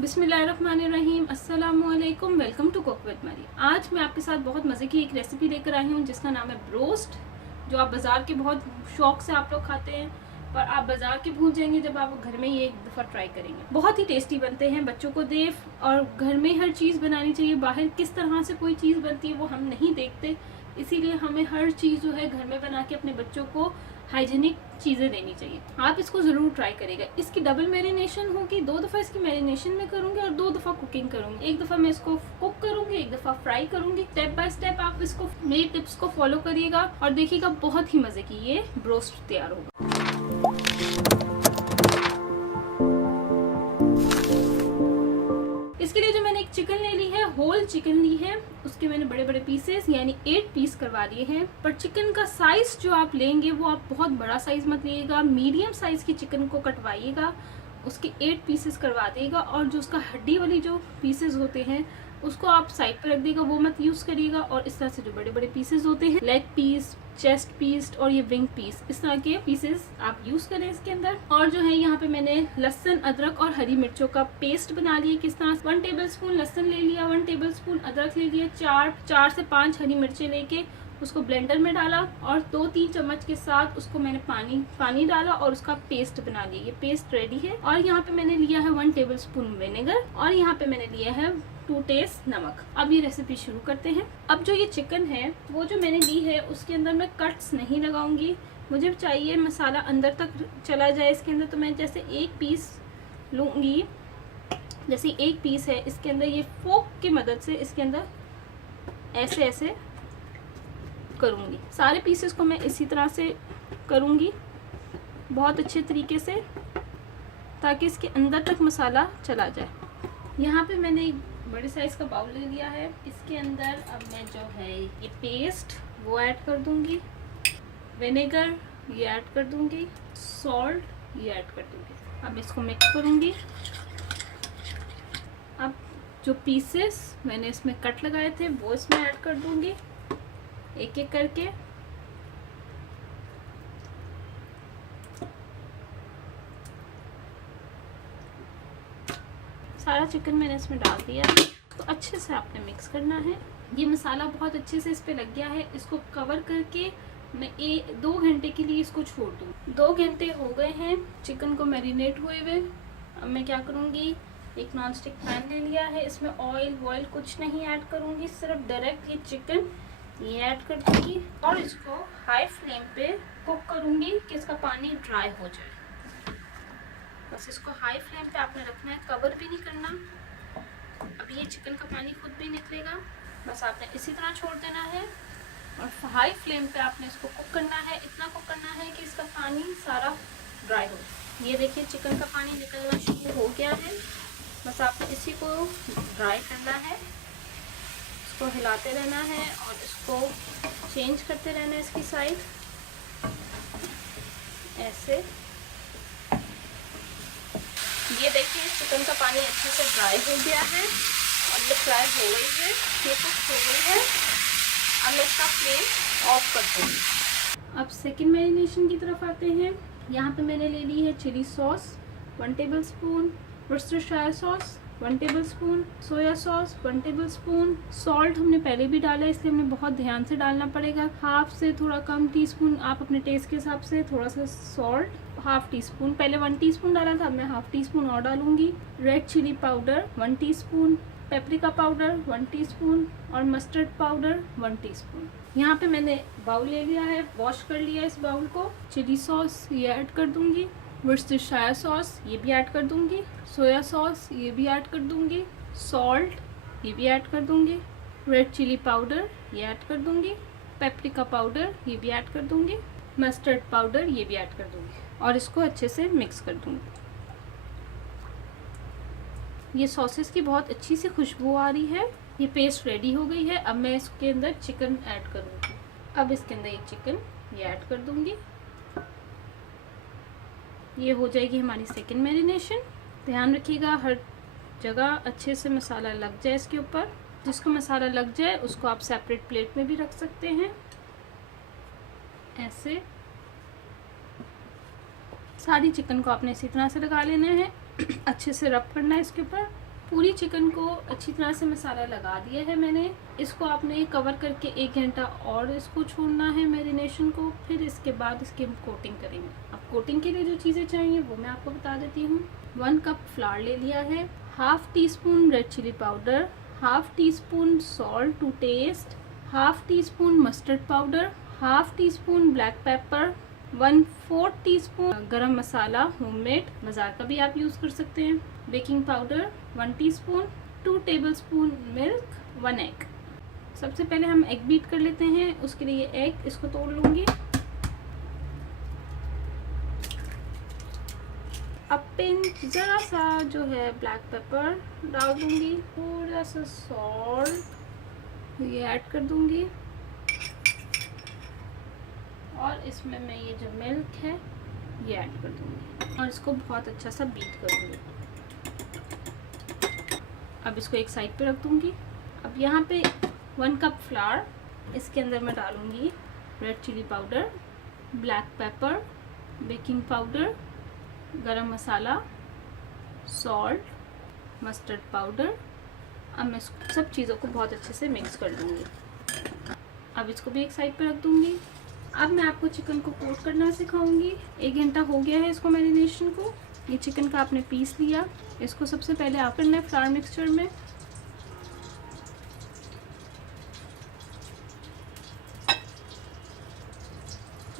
बिस्मिल्लाहिर्रहमानिर्रहीम, अस्सलामुअलैकुम। Welcome to cook with मरी। आज मैं आपके साथ बहुत मज़े की एक रेसिपी लेकर आई हूँ जिसका नाम है ब्रोस्ट, जो आप बाज़ार के बहुत शौक से आप लोग खाते हैं, पर आप बाज़ार के भूल जाएंगे जब आप घर में ये एक दफ़ा ट्राई करेंगे। बहुत ही टेस्टी बनते हैं, बच्चों को दे और घर में हर चीज़ बनानी चाहिए। बाहर किस तरह से कोई चीज़ बनती है वो हम नहीं देखते, इसीलिए हमें हर चीज़ जो है घर में बना के अपने बच्चों को हाइजीनिक चीज़ें देनी चाहिए। आप इसको ज़रूर ट्राई करेगा। इसकी डबल मैरिनेशन होगी, 2 दफ़ा इसकी मैरिनेशन में करूँगी और 2 दफ़ा कुकिंग करूँगी। एक दफ़ा मैं इसको कुक करूँगी, एक दफ़ा फ्राई करूँगी। स्टेप बाय स्टेप आप इसको मेरी टिप्स को फॉलो करिएगा और देखिएगा बहुत ही मज़े की ये ब्रोस्ट तैयार होगा। इसके लिए जो मैंने एक चिकन ले ली है, होल चिकन ली है, उसके मैंने बड़े बड़े पीसेस यानी 8 पीस करवा लिए हैं। पर चिकन का साइज जो आप लेंगे वो आप बहुत बड़ा साइज मत लीजिएगा, मीडियम साइज की चिकन को कटवाइएगा, उसके 8 पीसेस करवा देगा। और जो उसका हड्डी वाली जो पीसेस होते हैं उसको आप साइड पर रख देगा, वो मत यूज़ करिएगा। और इस तरह से जो बड़े बड़े पीसेस होते हैं, लेग पीस, चेस्ट पीस और ये विंग पीस, इस तरह के पीसेस आप यूज़ करें इसके अंदर। और जो है यहाँ पे मैंने लहसुन, अदरक और हरी मिर्चों का पेस्ट बना लिया। किस तरह से 1 टेबलस्पून लहसुन ले लिया, 1 टेबलस्पून अदरक ले लिया, 4 से 5 हरी मिर्चें लेके उसको ब्लेंडर में डाला और 2-3 चम्मच के साथ उसको मैंने पानी डाला और उसका पेस्ट बना लिया। ये पेस्ट रेडी है। और यहाँ पे मैंने लिया है 1 टेबलस्पून विनेगर और यहाँ पे मैंने लिया है 2 टेस्ट नमक। अब ये रेसिपी शुरू करते हैं। अब जो ये चिकन है वो जो मैंने ली है उसके अंदर मैं कट्स नहीं लगाऊंगी, मुझे चाहिए मसाला अंदर तक चला जाए इसके अंदर। तो मैं जैसे एक पीस लूँगी, जैसे एक पीस है, इसके अंदर ये फोक की मदद से इसके अंदर ऐसे ऐसे करूँगी। सारे पीसेस को मैं इसी तरह से करूँगी बहुत अच्छे तरीके से, ताकि इसके अंदर तक मसाला चला जाए। यहाँ पे मैंने एक बड़े साइज़ का बाउल ले लिया है। इसके अंदर अब मैं जो है ये पेस्ट वो ऐड कर दूँगी, विनेगर ये ऐड कर दूँगी, सॉल्ट ये ऐड कर दूँगी। अब इसको मिक्स करूँगी। अब जो पीसेस मैंने इसमें कट लगाए थे वो इसमें ऐड कर दूँगी एक एक करके। सारा चिकन मैंने इसमें डाल दिया है, तो अच्छे से आपने मिक्स करना है। ये मसाला बहुत अच्छे से इस पे लग गया है। इसको कवर करके मैं 2 घंटे के लिए इसको छोड़ दूँ। 2 घंटे हो गए हैं चिकन को मैरिनेट हुए हुए। अब मैं क्या करूँगी, एक नॉन स्टिक पैन ले लिया है, इसमें ऑयल कुछ नहीं ऐड करूँगी, सिर्फ डायरेक्ट ये चिकन ये ऐड कर दूँगी और इसको हाई फ्लेम पे कुक करूँगी कि इसका पानी ड्राई हो जाए। बस इसको हाई फ्लेम पे आपने रखना है, कवर भी नहीं करना। अब ये चिकन का पानी खुद भी निकलेगा, बस आपने इसी तरह छोड़ देना है और हाई फ्लेम पे आपने इसको कुक करना है। इतना कुक करना है कि इसका पानी सारा ड्राई हो जाए। ये देखिए चिकन का पानी निकलना शुरू हो गया है, बस आपने इसी को ड्राई करना है। इसको हिलाते रहना है और इसको चेंज करते रहना है इसकी साइड ऐसे। ये देखिए चिकन का पानी अच्छे से ड्राई हो गया है और ये फ्राई हो गई है, ये कुक हो गई है। अब मैं इसका फ्लेम ऑफ कर दूँगी। अब सेकंड मैरिनेशन की तरफ आते हैं। यहाँ पे मैंने ले ली है chilli sauce 1 tablespoon, Worcestershire sauce 1 tablespoon, soya sauce 1 tablespoon. Salt हमने पहले भी डाला है, इसलिए हमें बहुत ध्यान से डालना पड़ेगा। हाफ से थोड़ा कम टीस्पून, आप अपने टेस्ट के हिसाब से थोड़ा सा सॉल्ट, हाफ टी स्पून। पहले 1 टीस्पून डाला था, अब मैं हाफ टी स्पून और डालूंगी। Red chilli powder 1 teaspoon, paprika powder 1 teaspoon और मस्टर्ड पाउडर 1 टीस्पून। यहाँ पे मैंने बाउल ले लिया है, वॉश कर लिया इस बाउल को। चिली सॉस ये ऐड कर दूंगी, वर्सेस्टायर सॉस ये भी ऐड कर दूंगी, सोया सॉस ये भी ऐड कर दूंगी, सॉल्ट ये भी ऐड कर दूंगी, रेड चिली पाउडर ये ऐड कर दूंगी, पेपरिका पाउडर ये भी ऐड कर दूंगी, मस्टर्ड पाउडर ये भी ऐड कर दूंगी और इसको अच्छे से मिक्स कर दूंगी। ये सॉसेस की बहुत अच्छी सी खुशबू आ रही है। ये पेस्ट रेडी हो गई है। अब मैं इसके अंदर चिकन ऐड करूँगी। अब इसके अंदर ये चिकन ये ऐड कर दूंगी। ये हो जाएगी हमारी सेकंड मैरिनेशन। ध्यान रखिएगा हर जगह अच्छे से मसाला लग जाए इसके ऊपर। जिसको मसाला लग जाए उसको आप सेपरेट प्लेट में भी रख सकते हैं ऐसे। सारी चिकन को आपने इसी तरह से लगा लेना है, अच्छे से रब करना है इसके ऊपर। पूरी चिकन को अच्छी तरह से मसाला लगा दिया है मैंने। इसको आपने कवर करके 1 घंटा और इसको छोड़ना है मैरिनेशन को। फिर इसके बाद इसकी हम कोटिंग करेंगे। अब कोटिंग के लिए जो चीज़ें चाहिए वो मैं आपको बता देती हूँ। 1 कप फ्लावर ले लिया है, half teaspoon red chilli powder, half teaspoon salt to taste, half teaspoon mustard powder, half teaspoon black pepper, 1/4 teaspoon garam masala homemade, बाजार का भी आप यूज़ कर सकते हैं, baking powder 1 teaspoon, 2 tablespoon milk, 1 egg. सबसे पहले हम एग बीट कर लेते हैं। उसके लिए एग इसको तोड़ लूँगी। अब पिंच ज़रा सा जो है ब्लैक पेपर डाल दूँगी, थोड़ा सा सॉल्ट ये ऐड कर दूँगी और इसमें मैं ये जो मिल्क है ये ऐड कर दूँगी और इसको बहुत अच्छा सा बीट करूँगी। अब इसको एक साइड पे रख दूँगी। अब यहाँ पे 1 कप फ्लावर, इसके अंदर मैं डालूँगी red chilli powder, black pepper, baking powder, garam masala, salt, mustard powder. अब मैं सब चीज़ों को बहुत अच्छे से मिक्स कर दूँगी। अब इसको भी एक साइड पे रख दूँगी। अब मैं आपको चिकन को कोट करना सिखाऊंगी। 1 घंटा हो गया है इसको मैरिनेशन को। ये चिकन का आपने पीस लिया, इसको सबसे पहले आप करना है फ्लावर मिक्सचर में।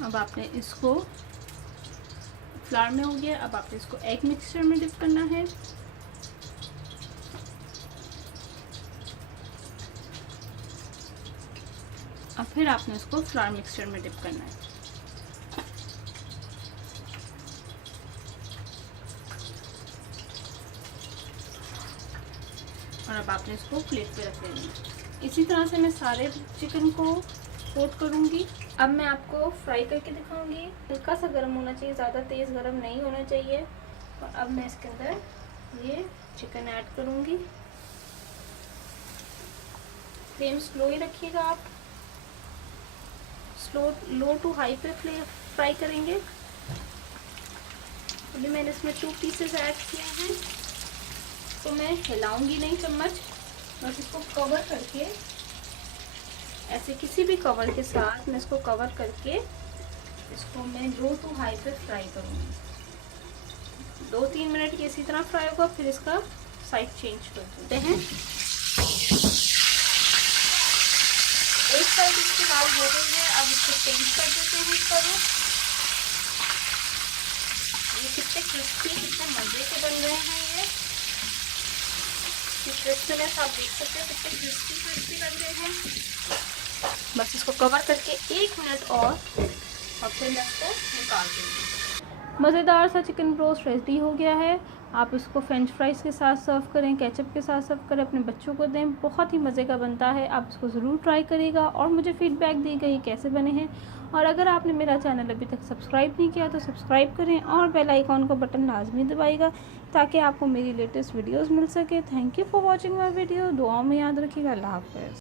अब आपने इसको फ्लावर में हो गया, अब आपने इसको एग मिक्सचर में डिप करना है। अब फिर आपने इसको फ्लावर मिक्सचर में डिप करना है। और अब आपने इसको प्लेट पे रख लेना है। इसी तरह से मैं सारे चिकन को कोट करूँगी। अब मैं आपको फ्राई करके दिखाऊंगी। हल्का सा गर्म होना चाहिए, ज़्यादा तेज़ गर्म नहीं होना चाहिए। और अब मैं इसके अंदर ये चिकन ऐड करूँगी। फ्लेम स्लो ही रखिएगा आप, लो टू हाई पे फ्राई करेंगे। अभी मैंने इसमें 2 पीसेस ऐड किए हैं, तो मैं हिलाऊंगी नहीं चम्मच, बस इसको कवर करके ऐसे किसी भी कवर के साथ मैं इसको कवर करके इसको मैं लो टू हाई पे फ्राई करूँगी। 2-3 मिनट ये इसी तरह फ्राई होगा, फिर इसका साइड चेंज कर देते हैं। एक साइड इसकी लाल हो गई है, अब इसको चेंज कर देते हैं इसका रुख। ये कितने क्रिस्पी, कितने मज़े के बन रहे हैं। ये क्रिस्पीनेस आप देख सकते हैं, कितने क्रिस्पी बन रहे हैं। बस इसको कवर करके 1 मिनट और फिर मैं इसको निकाल दूँगी। मज़ेदार सा चिकन ब्रोस्ट रेडी हो गया है। आप इसको फ्रेंच फ्राइज़ के साथ सर्व करें, केचप के साथ सर्व करें, अपने बच्चों को दें, बहुत ही मज़े का बनता है। आप इसको ज़रूर ट्राई करिएगा और मुझे फ़ीडबैक दीजिएगा ये कैसे बने हैं। और अगर आपने मेरा चैनल अभी तक सब्सक्राइब नहीं किया तो सब्सक्राइब करें और बेल आइकॉन का बटन लाजमी दबाइएगा ताकि आपको मेरी लेटेस्ट वीडियोज़ मिल सके। Thank you for watching my video. दुआओं में याद रखिएगा। अल्लाह हाफ़िज़।